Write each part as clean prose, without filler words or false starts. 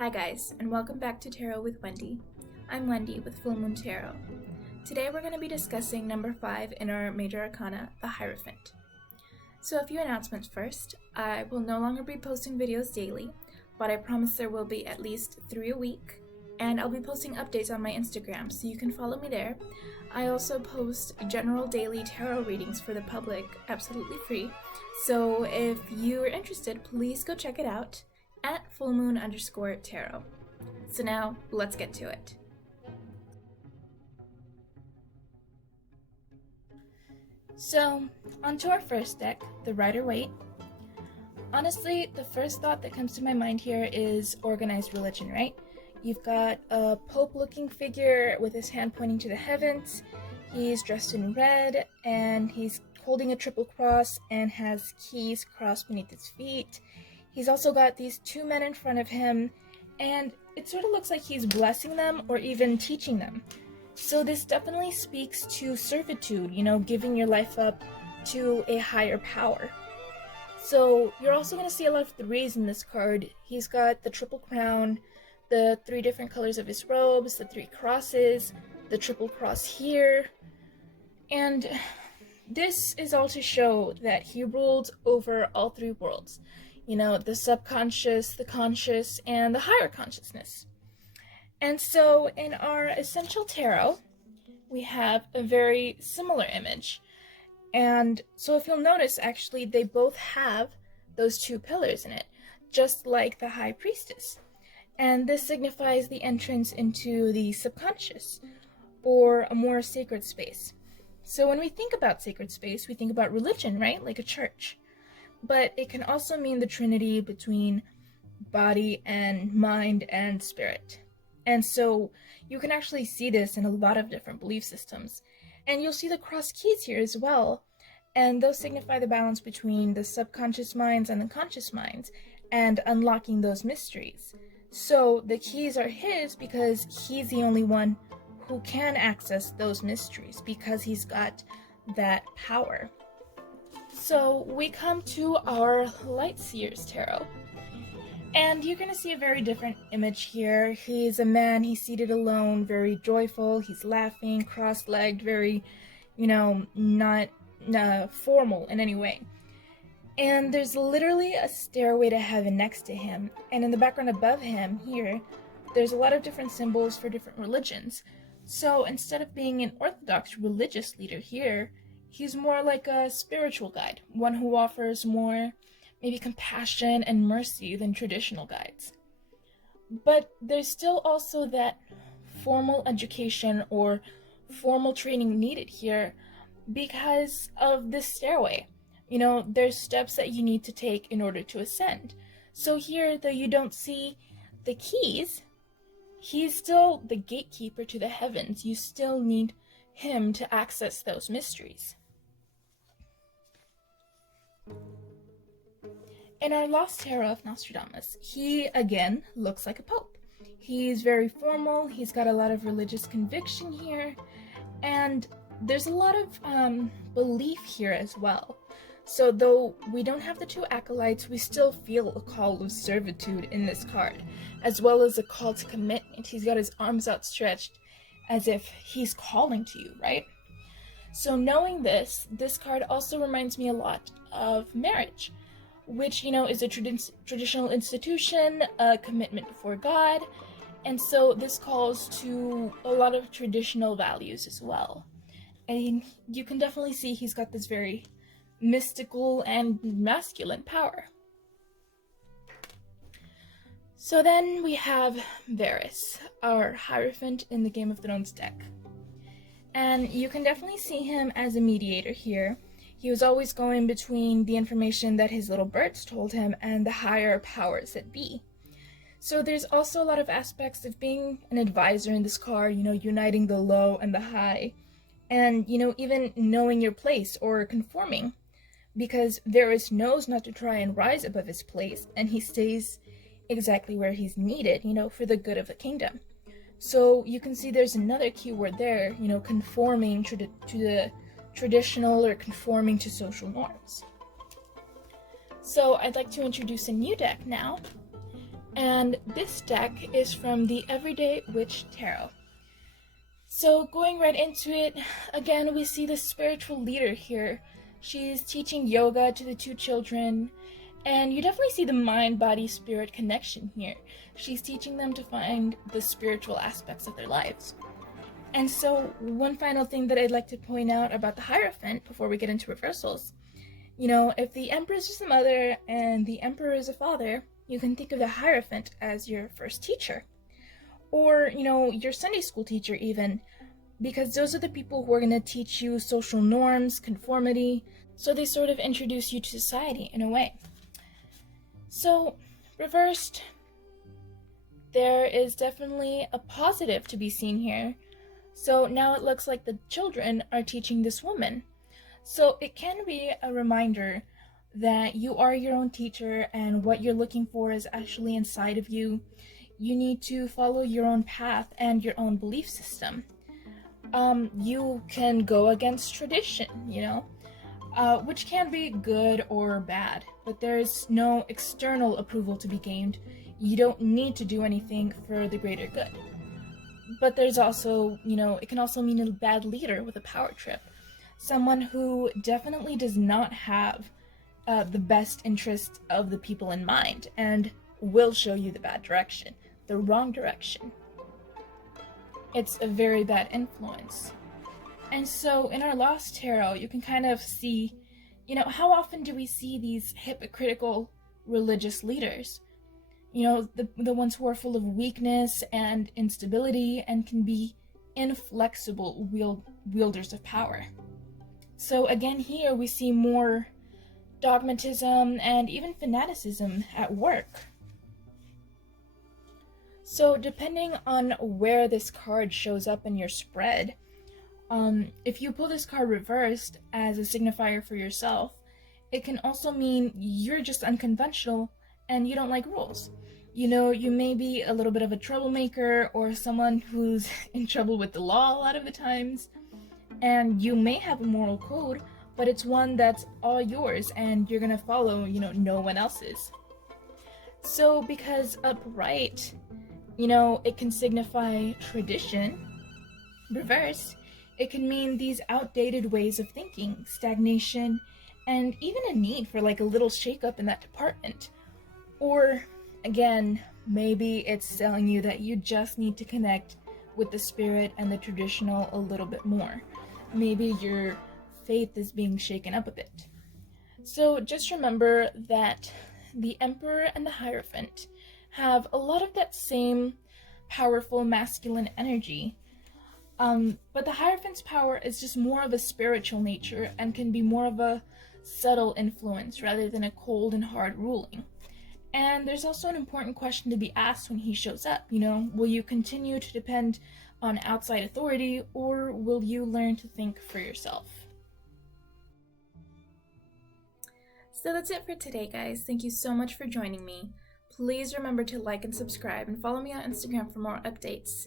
Hi guys, and welcome back to Tarot with Wendy. I'm Wendy with Full Moon Tarot. Today we're going to be discussing number 5 in our Major Arcana, the Hierophant. So a few announcements first. I will no longer be posting videos daily, but I promise there will be at least 3 a week, and I'll be posting updates on my Instagram, so you can follow me there. I also post general daily tarot readings for the public, absolutely free, so if you're interested, please go check it out at fullmoon_tarot. So now, let's get to it. So, onto our first deck, the Rider-Waite. Honestly, the first thought that comes to my mind here is organized religion, right? You've got a pope-looking figure with his hand pointing to the heavens. He's dressed in red, and he's holding a triple cross and has keys crossed beneath his feet. He's also got these 2 men in front of him, and it sort of looks like he's blessing them or even teaching them. So this definitely speaks to servitude, giving your life up to a higher power. So you're also going to see a lot of 3s in this card. He's got the triple crown, the 3 different colors of his robes, the 3 crosses, the triple cross here, and this is all to show that he ruled over all 3 worlds. The subconscious, the conscious, and the higher consciousness. And so in our Essential Tarot, we have a very similar image. And so if you'll notice, actually, they both have those 2 pillars in it, just like the High Priestess. And this signifies the entrance into the subconscious, or a more sacred space. So when we think about sacred space, we think about religion, right? Like a church. But it can also mean the trinity between body and mind and spirit. And so you can actually see this in a lot of different belief systems. And you'll see the cross keys here as well. And those signify the balance between the subconscious minds and the conscious minds, and unlocking those mysteries. So the keys are his because he's the only one who can access those mysteries, because he's got that power. So we come to our Light Seer's Tarot, and you're going to see a very different image here. He's a man, he's seated alone, very joyful, he's laughing, cross-legged, very, not formal in any way. And there's literally a stairway to heaven next to him, and in the background above him here, there's a lot of different symbols for different religions. So instead of being an orthodox religious leader here, he's more like a spiritual guide, one who offers more maybe compassion and mercy than traditional guides. But there's still also that formal education or formal training needed here because of this stairway. There's steps that you need to take in order to ascend. So here, though you don't see the keys, he's still the gatekeeper to the heavens. You still need him to access those mysteries. In our Lost Tarot of Nostradamus, he again looks like a pope. He's very formal, he's got a lot of religious conviction here, and there's a lot of belief here as well. So though we don't have the 2 acolytes, we still feel a call of servitude in this card, as well as a call to commitment. He's got his arms outstretched as if he's calling to you, right? So knowing this card also reminds me a lot of marriage, which, is a traditional institution, a commitment before God, and so this calls to a lot of traditional values as well. And you can definitely see he's got this very mystical and masculine power. So then we have Varys, our Hierophant in the Game of Thrones deck. And you can definitely see him as a mediator here. He was always going between the information that his little birds told him and the higher powers that be. So there's also a lot of aspects of being an advisor in this card, uniting the low and the high. And, even knowing your place or conforming. Because Varys knows not to try and rise above his place, and he stays exactly where he's needed, for the good of the kingdom. So you can see there's another keyword there, conforming to the traditional or conforming to social norms. So I'd like to introduce a new deck now, And this deck is from the Everyday Witch Tarot. So going right into it, again, we see the spiritual leader here. She's teaching yoga to the two children, and you definitely see the mind-body-spirit connection here. She's teaching them to find the spiritual aspects of their lives. And so one final thing that I'd like to point out about the Hierophant before we get into reversals, if the Emperor is just a mother and the Emperor is a father, you can think of the Hierophant as your first teacher. Or, your Sunday school teacher even, because those are the people who are going to teach you social norms, conformity, so they sort of introduce you to society in a way. So, reversed, there is definitely a positive to be seen here. So now it looks like the children are teaching this woman. So it can be a reminder that you are your own teacher and what you're looking for is actually inside of you. You need to follow your own path and your own belief system. You can go against tradition, which can be good or bad, but there's no external approval to be gained. You don't need to do anything for the greater good. But there's also, it can also mean a bad leader with a power trip. Someone who definitely does not have the best interest of the people in mind and will show you the bad direction, the wrong direction. It's a very bad influence. And so in our Lost Tarot, you can kind of see, how often do we see these hypocritical religious leaders? The ones who are full of weakness and instability and can be inflexible wielders of power. So again, here we see more dogmatism and even fanaticism at work. So depending on where this card shows up in your spread, if you pull this card reversed as a signifier for yourself, it can also mean you're just unconventional and you don't like rules. You may be a little bit of a troublemaker or someone who's in trouble with the law a lot of the times, and you may have a moral code, but it's one that's all yours and you're gonna follow, no one else's. So because upright, it can signify tradition. Reverse, it can mean these outdated ways of thinking, stagnation, and even a need for like a little shakeup in that department. Or again, maybe it's telling you that you just need to connect with the spirit and the traditional a little bit more. Maybe your faith is being shaken up a bit. So just remember that the Emperor and the Hierophant have a lot of that same powerful masculine energy. But the Hierophant's power is just more of a spiritual nature and can be more of a subtle influence rather than a cold and hard ruling. And there's also an important question to be asked when he shows up, will you continue to depend on outside authority or will you learn to think for yourself? So that's it for today, guys. Thank you so much for joining me. Please remember to like and subscribe and follow me on Instagram for more updates.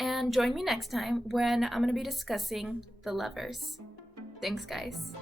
And join me next time when I'm going to be discussing the Lovers. Thanks, guys.